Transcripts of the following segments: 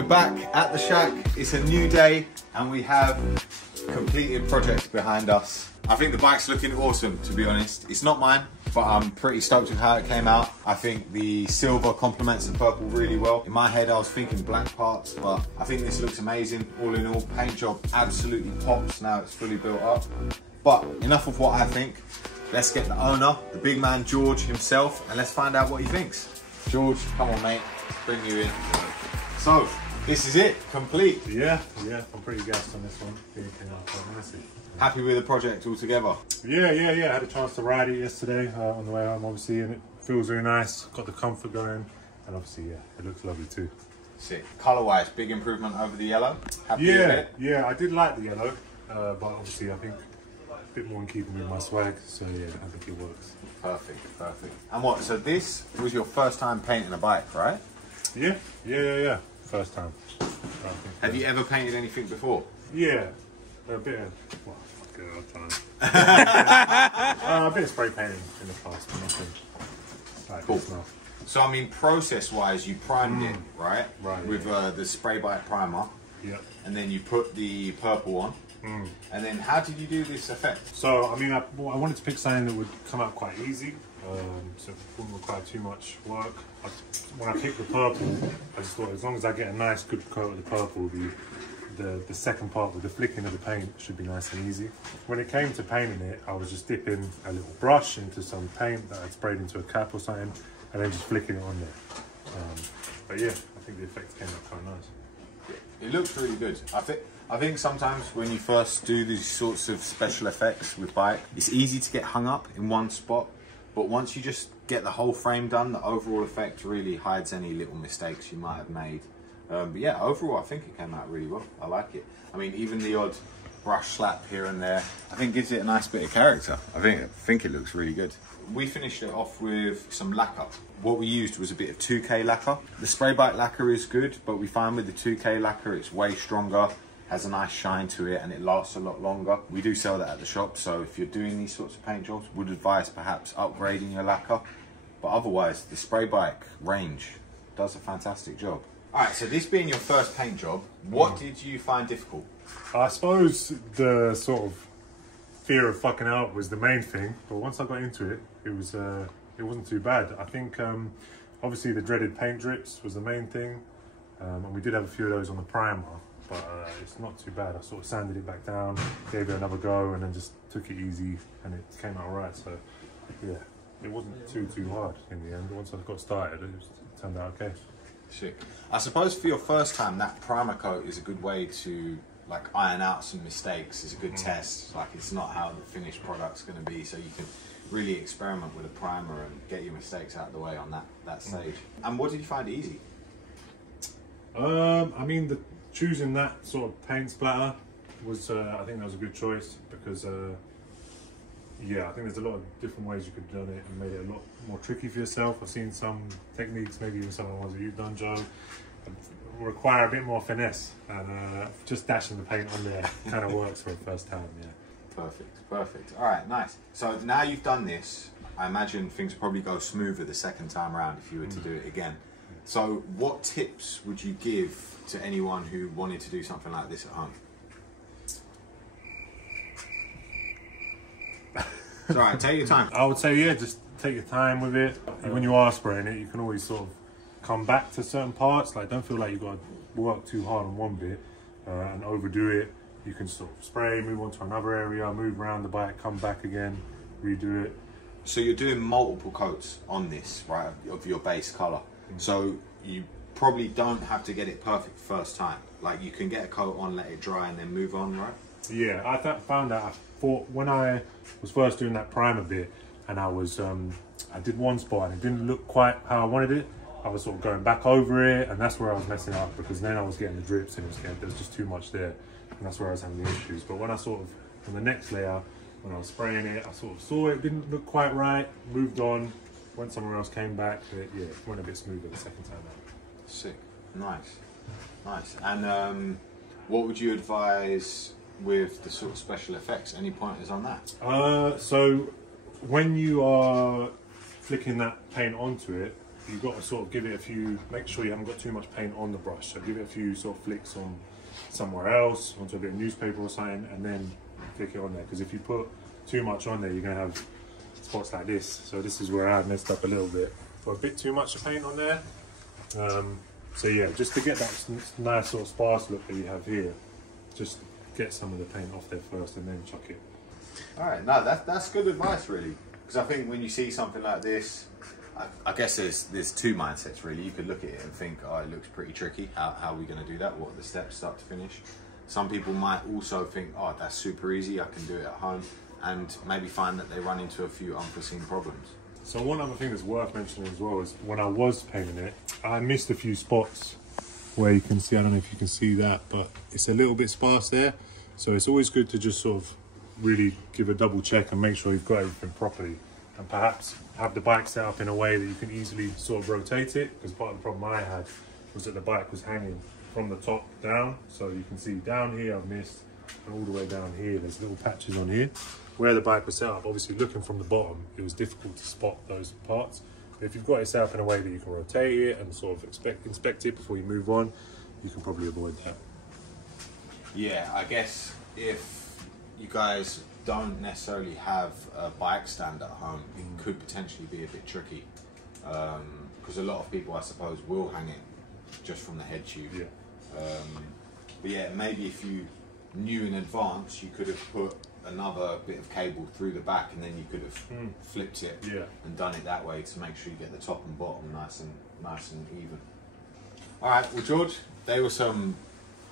We're back at the shack. It's a new day and we have completed projects behind us. I think the bike's looking awesome, to be honest. It's not mine, but I'm pretty stoked with how it came out. I think the silver complements the purple really well. In my head, I was thinking black parts, but I think this looks amazing. All in all, paint job absolutely pops now it's fully built up. But enough of what I think. Let's get the owner, the big man George himself, and let's find out what he thinks. George, come on mate, let's bring you in. So, this is it, complete. Yeah, I'm pretty gassed on this one. It came out quite nicely. Happy with the project altogether? Yeah. I had a chance to ride it yesterday on the way home, obviously, and it feels really nice. Got the comfort going, and obviously, yeah, it looks lovely too. Sick. Colour-wise, big improvement over the yellow? Happy with it? Yeah, I did like the yellow, but obviously, I think a bit more in keeping with my swag, so yeah, I think it works. Perfect. And what, so this was your first time painting a bike, right? Yeah. First time. Have you ever painted anything before? Yeah, a bit of, well, a bit of spray painting in the past, but nothing like cool. this now. So I mean, process-wise, you primed it, right? Right. With the spray bite primer. Yep. And then you put the purple on. And then how did you do this effect? So, I mean, I wanted to pick something that would come out quite easy, so it wouldn't require too much work. When I picked the purple, I just thought as long as I get a nice good coat of the purple, the second part with the flicking of the paint should be nice and easy. When it came to painting it, I was just dipping a little brush into some paint that I'd sprayed into a cap or something, and then just flicking it on there. But yeah, I think the effect came out quite nice. It looks really good. I think sometimes when you first do these sorts of special effects with bike, it's easy to get hung up in one spot, but once you just get the whole frame done, the overall effect really hides any little mistakes you might have made. But yeah, overall I think it came out really well. I like it. I mean, even the odd brush slap here and there, I think gives it a nice bit of character. I think it looks really good. We finished it off with some lacquer. What we used was a bit of 2K lacquer. The spray bite lacquer is good, but we find with the 2K lacquer it's way stronger, has a nice shine to it, and it lasts a lot longer. We do sell that at the shop, so if you're doing these sorts of paint jobs, would advise perhaps upgrading your lacquer. But otherwise, the spray bike range does a fantastic job. All right, so this being your first paint job, what did you find difficult? I suppose the sort of fear of fucking out was the main thing, but once I got into it, it wasn't too bad. I think obviously the dreaded paint drips was the main thing, and we did have a few of those on the primer, but it's not too bad. I sort of sanded it back down, gave it another go, and then just took it easy, and it came out right. So yeah, it wasn't too hard in the end. Once I got started, it turned out okay. Sick. I suppose for your first time, that primer coat is a good way to like iron out some mistakes. It's a good test. Like, it's not how the finished product's going to be, so you can really experiment with a primer and get your mistakes out of the way on that stage. And what did you find easy? I mean, choosing that sort of paint splatter was, I think that was a good choice, because yeah, I think there's a lot of different ways you could have done it and made it a lot more tricky for yourself. I've seen some techniques, maybe even some of the ones that you've done, Joe, require a bit more finesse, and just dashing the paint on there kind of works for the first time. Yeah. Perfect. All right, nice. So now you've done this, I imagine things probably go smoother the second time around if you were to do it again. So what tips would you give to anyone who wanted to do something like this at home? It's all right, take your time. I would say, yeah, just take your time with it. When you are spraying it, you can always sort of come back to certain parts. Like, don't feel like you've got to work too hard on one bit and overdo it. You can sort of spray, move on to another area, move around the bike, come back again, redo it. So you're doing multiple coats on this, right, of your base colour. So you probably don't have to get it perfect first time. Like, you can get a coat on, let it dry, and then move on, right? Yeah, I found that. I thought when I was first doing that primer bit, and I did one spot and it didn't look quite how I wanted it, I was sort of going back over it, and that's where I was messing up, because then I was getting the drips and there was just too much there, and that's where I was having the issues. But when I sort of, on the next layer, when I was spraying it, I sort of saw it didn't look quite right, moved on, went somewhere else, came back, but yeah, it went a bit smoother the second time out. Sick. Nice. And what would you advise with the sort of special effects? Any pointers on that? So when you are flicking that paint onto it, you've got to sort of give it a few, make sure you haven't got too much paint on the brush. So give it a few sort of flicks on somewhere else, onto a bit of newspaper or something, and then flick it on there. Because if you put too much on there, you're going to have spots like this. So this is where I messed up a little bit. Put a bit too much paint on there. So yeah, just to get that nice sort of sparse look that you have here, just get some of the paint off there first and then chuck it. All right, no, that's good advice, really. Because I think when you see something like this, I guess there's two mindsets, really. You could look at it and think, oh, it looks pretty tricky. How are we going to do that? What are the steps start to finish? Some people might also think, oh, that's super easy. I can do it at home. And maybe find that they run into a few unforeseen problems. So one other thing that's worth mentioning as well is when I was painting it, I missed a few spots where you can see, I don't know if you can see that, but it's a little bit sparse there. So it's always good to just sort of really give a double check and make sure you've got everything properly. And perhaps have the bike set up in a way that you can easily sort of rotate it, because part of the problem I had was that the bike was hanging from the top down. So you can see down here I've missed, and all the way down here there's little patches on here. Where the bike was set up, obviously looking from the bottom, it was difficult to spot those parts. But if you've got it set up in a way that you can rotate it and sort of inspect it before you move on, you can probably avoid that. Yeah, I guess if you guys don't necessarily have a bike stand at home, it could potentially be a bit tricky. Because a lot of people, I suppose, will hang it just from the head tube. Yeah. But yeah, maybe if you knew in advance, you could have put another bit of cable through the back, and then you could have flipped it and done it that way to make sure you get the top and bottom nice and even. All right, well, George, they were some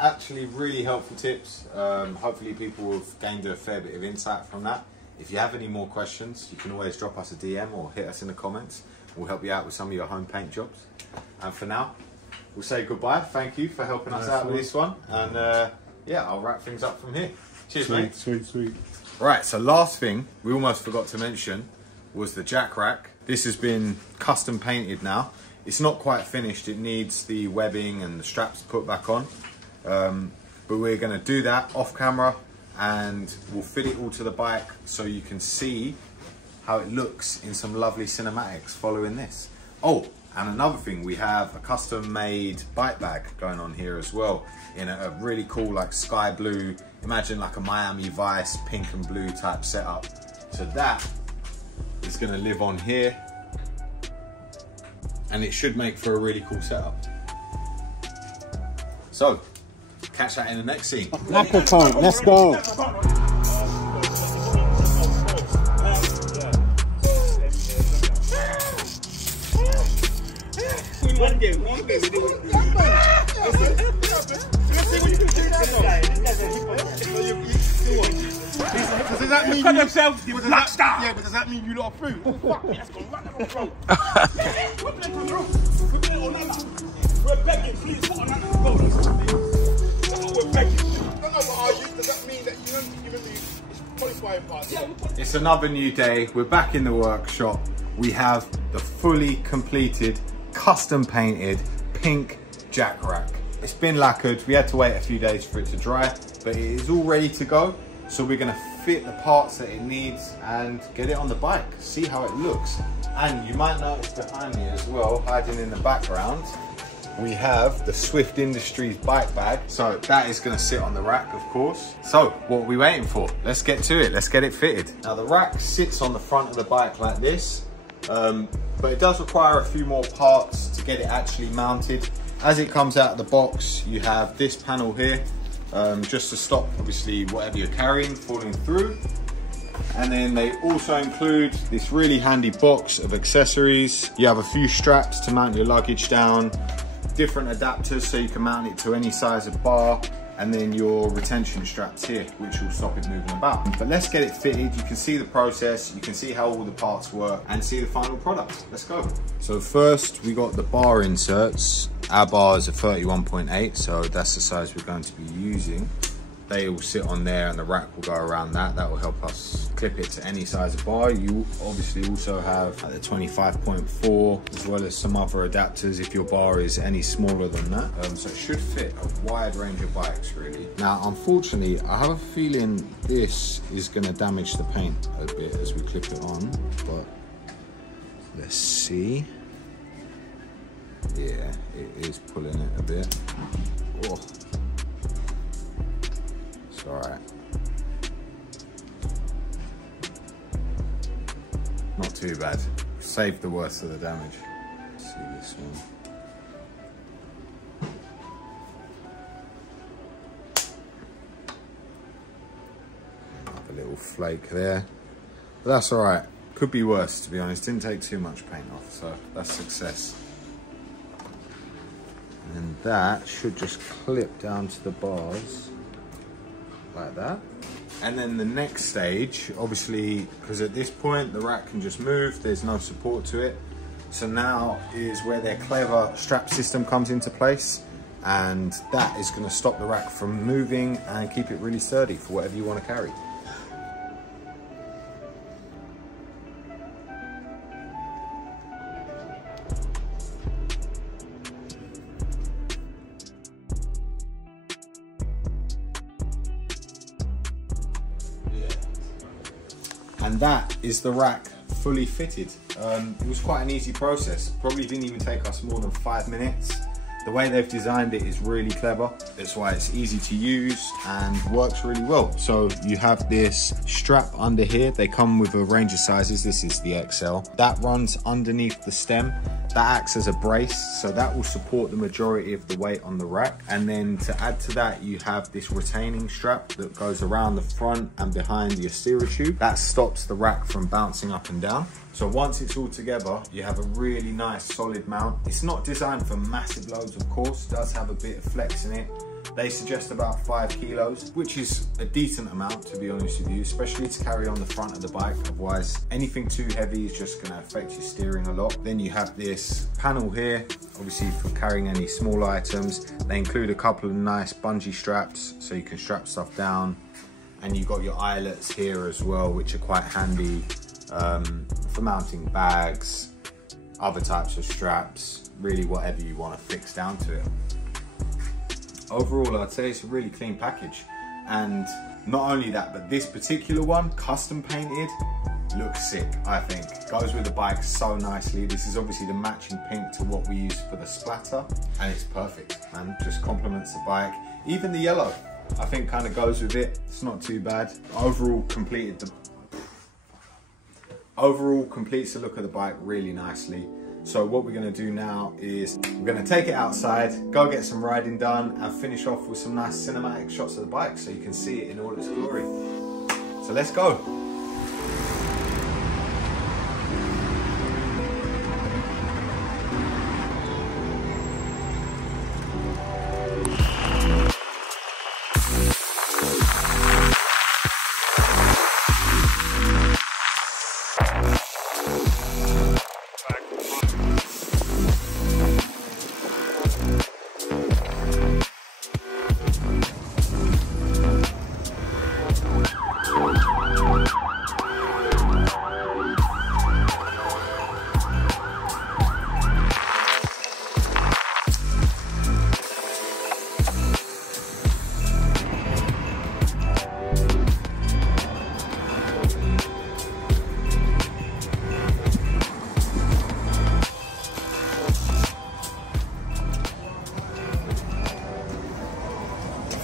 actually really helpful tips. Hopefully people have gained a fair bit of insight from that. If you have any more questions, you can always drop us a DM or hit us in the comments. We'll help you out with some of your home paint jobs. And for now, we'll say goodbye. Thank you for helping us out with this one. And yeah, I'll wrap things up from here. Cheers, mate. Sweet. Right, so last thing we almost forgot to mention was the jack rack. This has been custom painted now. It's not quite finished. It needs the webbing and the straps put back on. But we're going to do that off camera, and we'll fit it all to the bike so you can see how it looks in some lovely cinematics following this. Oh, and another thing, we have a custom made bike bag going on here as well, in a really cool like sky blue, imagine like a Miami Vice pink and blue type setup. So that is going to live on here, and it should make for a really cool setup. So catch that in the next scene. Microphone, let's go. One day we do it. Let's see what you can do. Does that mean you yourself? Yeah, but does that mean you lot are through? Oh, fuck me, that's gonna run them through. We're begging, please. Put on that road. That's what we're begging. No, but are you? Does that mean that you remember it's qualifying part? Yeah. It's another new day. We're back in the workshop. We have the fully completed, custom painted pink jack rack. It's been lacquered. We had to wait a few days for it to dry, but it is all ready to go. So we're gonna fit the parts that it needs and get it on the bike, see how it looks. And you might notice behind me as well, hiding in the background, we have the Swift Industries bike bag. So that is gonna sit on the rack, of course. So what are we waiting for? Let's get to it, let's get it fitted. Now the rack sits on the front of the bike like this, but it does require a few more parts to get it actually mounted. As it comes out of the box, you have this panel here, just to stop obviously whatever you're carrying falling through. And then they also include this really handy box of accessories. You have a few straps to mount your luggage down, different adapters so you can mount it to any size of bar, and then your retention straps here, which will stop it moving about. But let's get it fitted. You can see the process, you can see how all the parts work, and see the final product. Let's go. So first we got the bar inserts. Our bars are 31.8, so that's the size we're going to be using. They will sit on there and the rack will go around that. That will help us clip it to any size of bar. You obviously also have the 25.4, as well as some other adapters if your bar is any smaller than that. So it should fit a wide range of bikes really. Now, unfortunately, I have a feeling this is gonna damage the paint a bit as we clip it on, but let's see. Yeah, it is pulling it a bit. Oh. It's alright. Not too bad. Saved the worst of the damage. Let's see this one. A little flake there. But that's alright. Could be worse, to be honest. Didn't take too much paint off, so that's success. And that should just clip down to the bars like that. And then the next stage, obviously, because at this point the rack can just move, there's no support to it. So now is where their clever strap system comes into place, and that is going to stop the rack from moving and keep it really sturdy for whatever you want to carry. And that is the rack fully fitted. It was quite an easy process. Probably didn't even take us more than 5 minutes. The way they've designed it is really clever. That's why it's easy to use and works really well. So you have this strap under here. They come with a range of sizes. This is the XL. That runs underneath the stem. That acts as a brace, so that will support the majority of the weight on the rack. And then to add to that, you have this retaining strap that goes around the front and behind the steerer tube. That stops the rack from bouncing up and down. So once it's all together, you have a really nice solid mount. It's not designed for massive loads, of course. It does have a bit of flex in it. They suggest about 5 kilos, which is a decent amount, to be honest with you, especially to carry on the front of the bike. Otherwise, anything too heavy is just going to affect your steering a lot. Then you have this panel here, obviously for carrying any small items. They include a couple of nice bungee straps, so you can strap stuff down. And you've got your eyelets here as well, which are quite handy for mounting bags, other types of straps, really whatever you want to fix down to it. Overall, I'd say it's a really clean package. And not only that, but this particular one, custom painted, looks sick, I think. Goes with the bike so nicely. This is obviously the matching pink to what we use for the splatter, and it's perfect, man. Just complements the bike. Even the yellow, I think, kind of goes with it. It's not too bad. Overall completes the look of the bike really nicely. So what we're going to do now is we're going to take it outside, go get some riding done, and finish off with some nice cinematic shots of the bike so you can see it in all its glory. So let's go.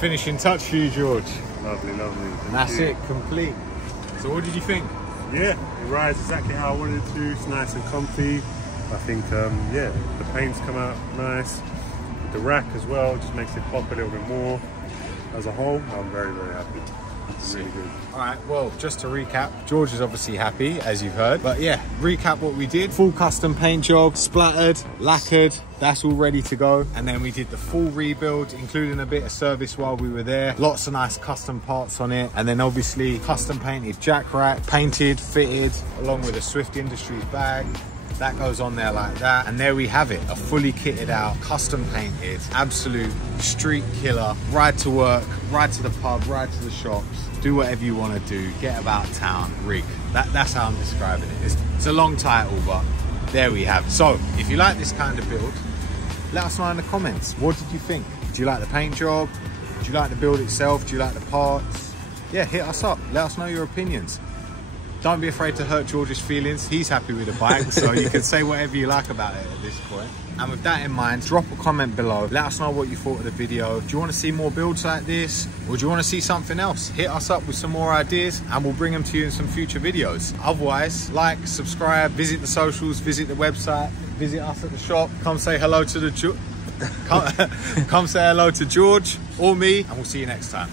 Finishing touch for you, George. Lovely, lovely. And that's it, complete. So what did you think? Yeah, it rides exactly how I wanted it to. It's nice and comfy. I think, yeah, the paint's come out nice. The rack as well just makes it pop a little bit more. As a whole, I'm very, very happy. It's really good. All right, well, just to recap, George is obviously happy, as you've heard. But yeah, recap what we did. Full custom paint job, splattered, lacquered, that's all ready to go. And then we did the full rebuild, including a bit of service while we were there. Lots of nice custom parts on it. And then obviously custom painted jack rack, painted, fitted, along with a Swift Industries bag. That goes on there like that. And there we have it, a fully kitted out, custom painted, absolute street killer, ride to work, ride to the pub, ride to the shops, do whatever you want to do, get about town rig. That's how I'm describing it. It's a long title, but there we have it. So if you like this kind of build, let us know in the comments. What did you think? Do you like the paint job? Do you like the build itself? Do you like the parts? Yeah, hit us up. Let us know your opinions. Don't be afraid to hurt George's feelings. He's happy with the bike, so you can say whatever you like about it at this point. And with that in mind, drop a comment below. Let us know what you thought of the video. Do you want to see more builds like this? Or do you want to see something else? Hit us up with some more ideas and we'll bring them to you in some future videos. Otherwise, like, subscribe, visit the socials, visit the website, visit us at the shop. Come say hello to the come say hello to George or me, and we'll see you next time.